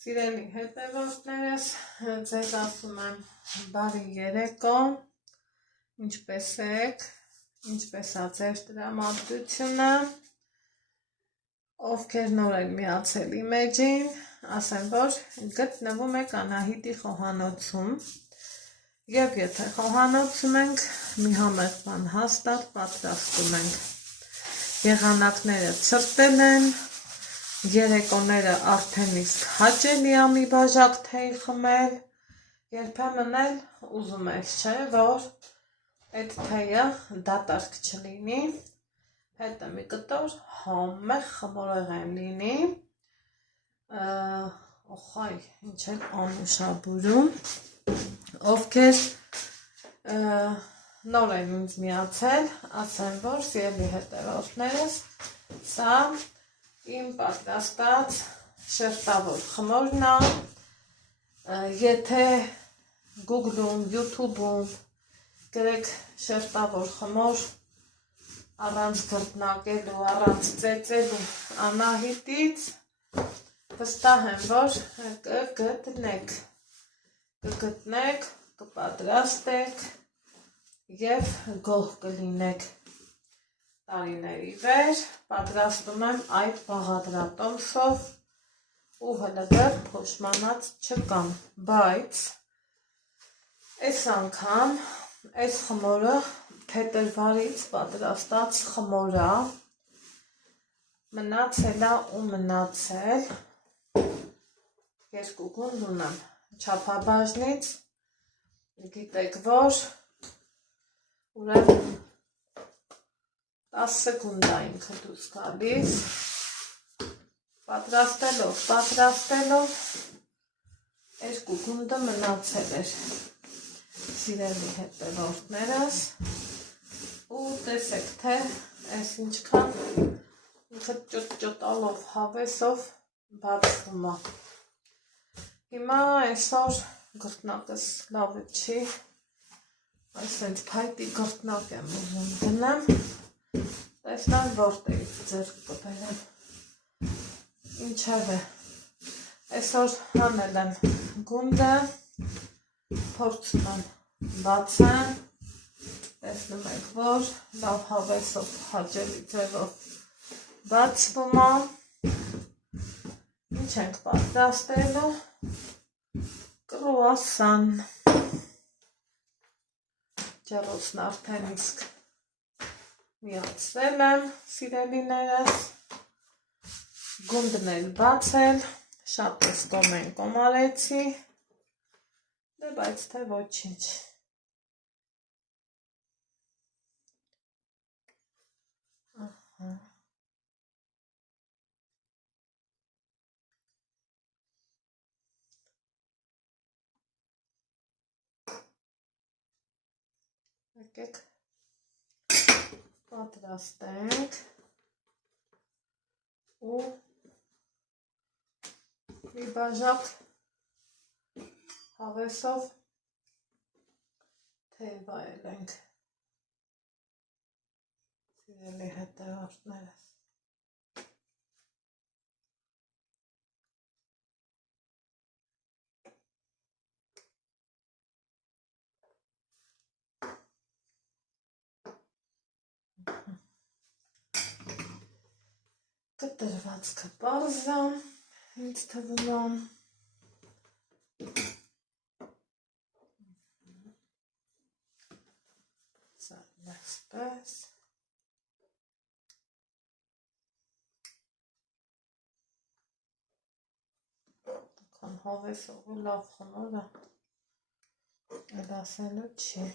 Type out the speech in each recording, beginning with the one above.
Սիրելի հետևորդներս, ձեզ ասում եմ բարի երեկո, ինչպես եք, ինչպես է ձեր տրամադրությունը, ովքեր նոր են միացել իմ էջին, ասեմ, որ գտնվում եք Անահիտի խոհանոցում, և եթե խոհանոցում ենք, մի համեղ բան հաստատ պատրաստում ենք, եղանակները ցրտել են, երեկոները արդեն իսկ հաճելի է մի բաժակ թեյ խմել, երբեմն էլ ուզում ես, չէ, որ այդ թեյը դատարկ չլինի, հետը մի կտոր համեղ խմորեղեն լինի, օխայ, ինչ էլ անուշաբուրում, ովքեր նոր են ինձ միացել, ասեմ, որ սիրելի հետևորդներս, սա իմ պատրաստած շերտավոր խմորն է, եթե Google-ում, YouTube-ում գրեք շերտավոր խմոր առանց գրտնակելու, առանց ծեծելու Անահիտից, վստահ եմ, որ կգտնեք, կպատրաստեք և գոհ կլինեք։ Տարիների վեր պատրաստում եմ այդ բաղադրատոմսով ու հլգ փոշմանած չկամ, բայց այս անգամ այս խմորը փետրվարից պատրաստած խմոր է, մնացել է ու մնացել, երկու գունդ ունեմ չափաբաժնից, գիտեք որ, ուրեմն 10 սեկունդ է ինքը դուրս գալիս, պատրաստելով, երկու գունդը մնացել էր, սիրելի հետևորդներս, ու տեսեք, թե այս ինչքան ինքը ճոտ-ճոտալով հավեսով բացվում է։ Հիմա այսօր գրտնակս լավը չի, այսենց փայտի գրտնակ եմ ուզում գնեմ, տեսնեմ որտեղից ձեռք կբերեմ, ինչև է, այսօր հանել եմ գունդը, փորձում եմ բացեմ, տեսնում եք, որ լավ հավեսով հաճելի ձևով բացվում է, ինչ ենք պատրաստելու, կրուասան, ջեռոցն արդեն իսկ միացրել եմ, սիրելիներս, գունդն էլ բացել, շատ տեստոմ են կոմարեցի, դե բայց թե ոչինչ։ Եկեք պատրաստենք ու մի բաժակ հավեսով թեյ վայելենք, սիրելի հետևորդներս։ Կտրվածքը պարզ է, ինձ թվում է, այսպես, քան հավեսով ու լավ խմորը, էլ ասելու չի,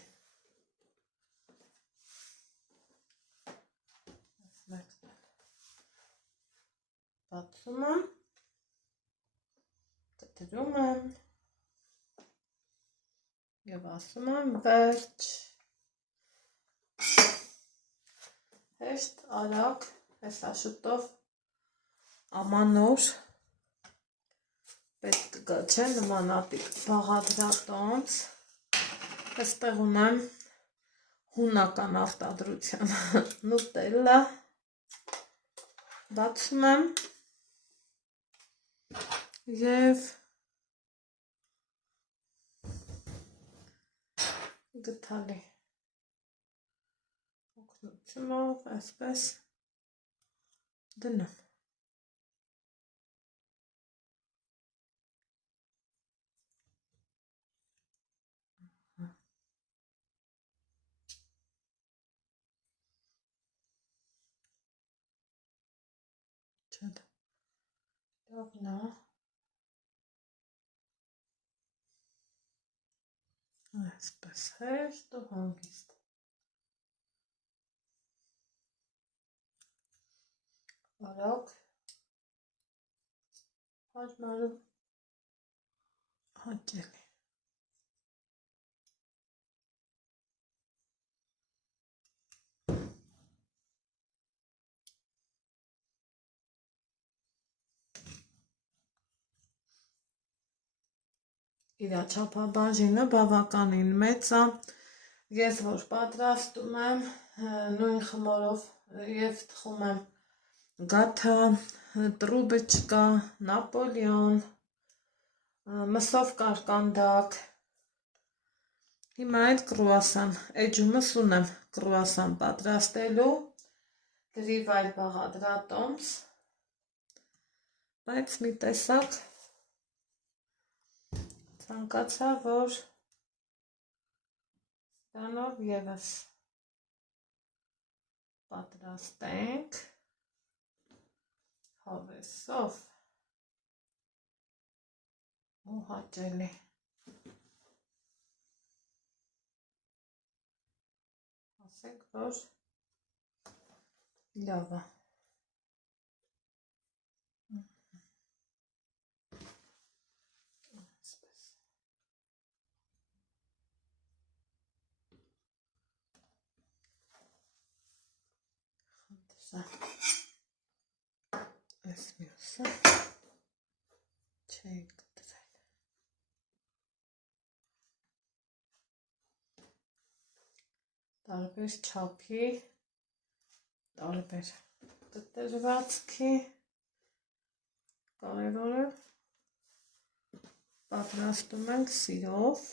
բացում եմ, կտրում եմ և ասում եմ վերջ, հեշտ, արագ, հեսա շուտով ամանոր, պետք կգա չէ նմանատիպ բաղադրատոմս, այստեղ ունեմ հունական արտադրության նուտելլա, բացում եմ, Եվ գտալի օգնությունով այսպես դնում։ Լավն է, այսպես հեշտ ու հանգիստ։ Արագ հարմարում հաճելի։ Իր չափաբաժինը բավականին մեծ է, ես որ պատրաստում եմ նույն խմորով և թխում եմ գաթա, տրուբեչկա, նապոլիոն, մսով կարկանդակ, հիմա այդ կրուասան, էջումս ունեմ կրուասան պատրաստելու, գրիվ այլ բաղադրատոմս, բայց մի տեսակ ցանկացա, որ դրանով ևս պատրաստենք հավեսով ու հաճելի։ Ասենք, որ լավ է։ Այս մյուսը չէի կտրել։ Տարբեր չափի, տարբեր կտրվածքի, կարևորը պատրաստում ենք սիրով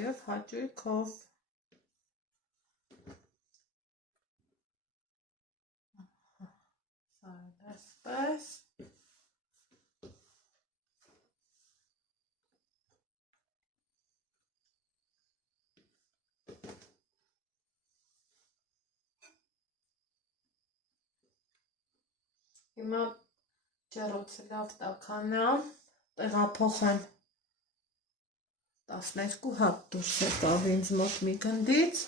և հաճույքով։ Այսպես հիմա ջեռոցը լավ տաքան է, տեղափոխեմ 12 հատ դուրս եկավ ինձ մոտ մի գնդից,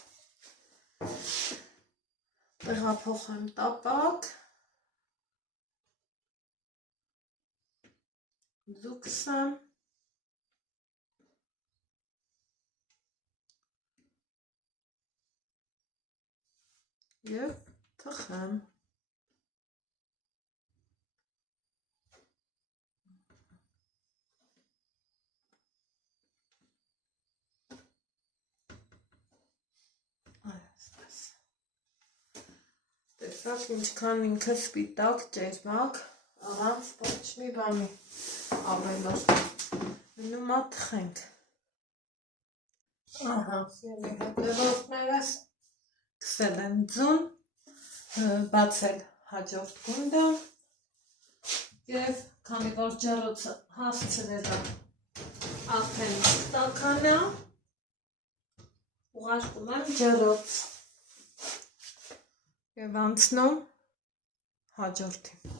տեղափոխեմ տապակ, զուգսեմ և թխեմ։ Այսպես։ Տեսակ ինչքան ինքը սպիտակ, ճերմակ, առանց ոչ մի բանի ավելորդ։ Մնում է թխենք։ Ահա, սիրելի հետևորդներս, սկսել եմ ձուն, բացել հաջորդ գունդը և քանի որ ջեռոցը հասցրել եմ արդեն տաքան է, ուղարկում եմ ջեռոց և անցնում հաջորդին։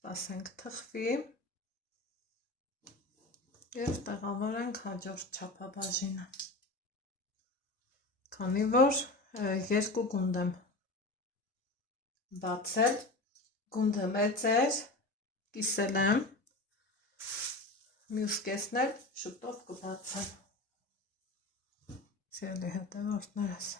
Սպասենք թխվի և տեղավորենք հաջորդ չափաբաժինը։ Քանի որ երկու գունդ եմ բացել, գունդը մեծ էր, կիսել եմ, մյուս կեսն էլ շուտով կբացեմ։ Սիրելի հետևորդներս,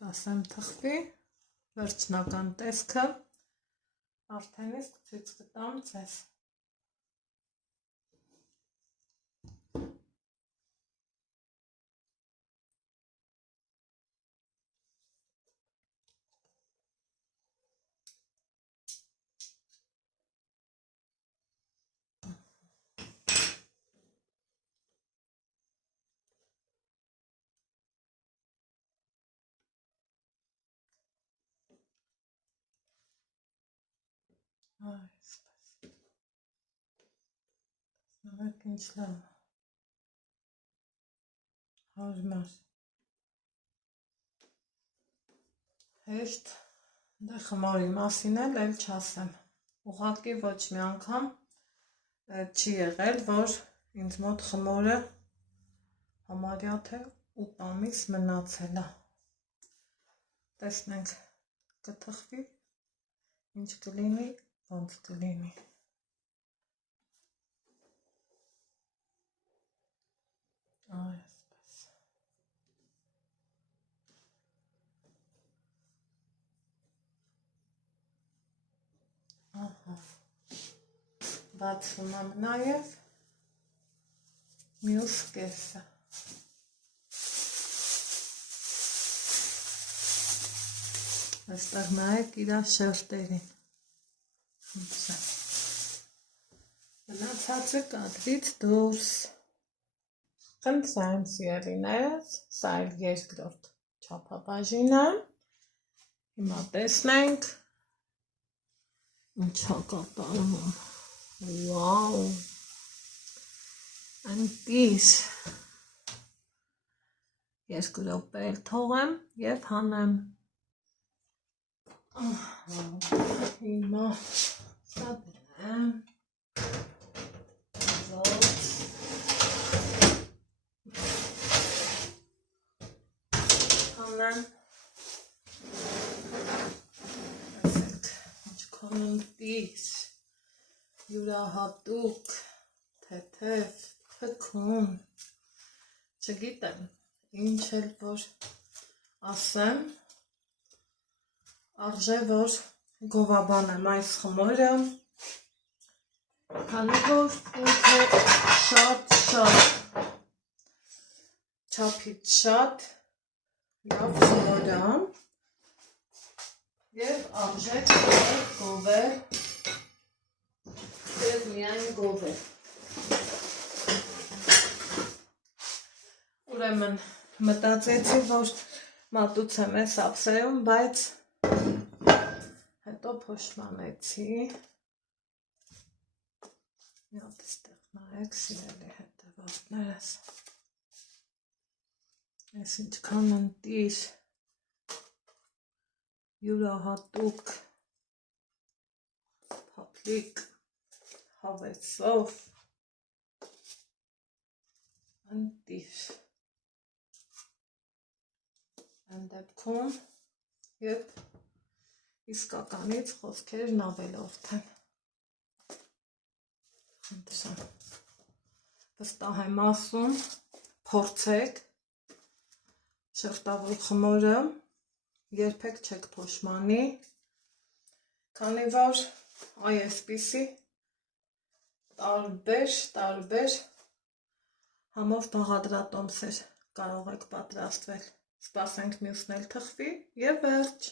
սպասեմ թխվի, վերջնական տեսքը արդեն իսկ ցույց կտամ ձեզ։ Այսպես։ Նավեք ինչ լավ։ Հարմար։ Հեշտ դե խմորի մասին էլ չասեմ։ Ուղղակի ոչ մի անգամ չի եղել, որ ինձ մոտ խմորը համարյա թե 8 ամիս մնացել է։ Տեսնենք կթխվի, ինչ կլինի, ոնց կլինի։ Այսպես։ Ահա։ Բացում եմ նաև մյուս կեսը։ Այստեղ նայեք իր շերտերին։ Մնացածը կադրից դուրս։ Խնդրեմ սիրելիներս, սա էլ երկրորդ չափաբաժինը։ Հիմա տեսնենք ինչա կատարում։ Վաու։ Այնտիս 2 րոպե էլ թողեմ և հանեմ։ Հիմա սա դնեմ։ Զոտ։ Հանեմ։ Ինչքան այնտիս յուրահատուկ, թեթև, թքուն, չգիտեմ, ինչ էլ որ ասեմ, արժե որ գովաբանեմ այս խմորը, քանի որ ինքը շատ չափից շատ լավ խմոր է և արժե գովել և միայն գովել։ Ուրեմն մտածեցի, որ մատուցեմ այս ափսեում, բայց հետո փոշմանեցի։ Մի հատ ստեղ նայեք սիրելի հետևորդներս։ Այս ինչքան ընտիր յուրահատուկ փափլիկ հավեսով ընտիր այն դեպքում, երբ իսկականից խոսքերն ավելորդ են։ Խնդրեմ, վստահ եմ ասում, փորձեք շերտավոր խմորը, երբեք չեք փոշմանի, քանի որ այսպիսի տարբեր համով բաղադրատոմսեր կարող եք պատրաստվել։ Սպասենք մյուսն էլ թխվի և վերջ։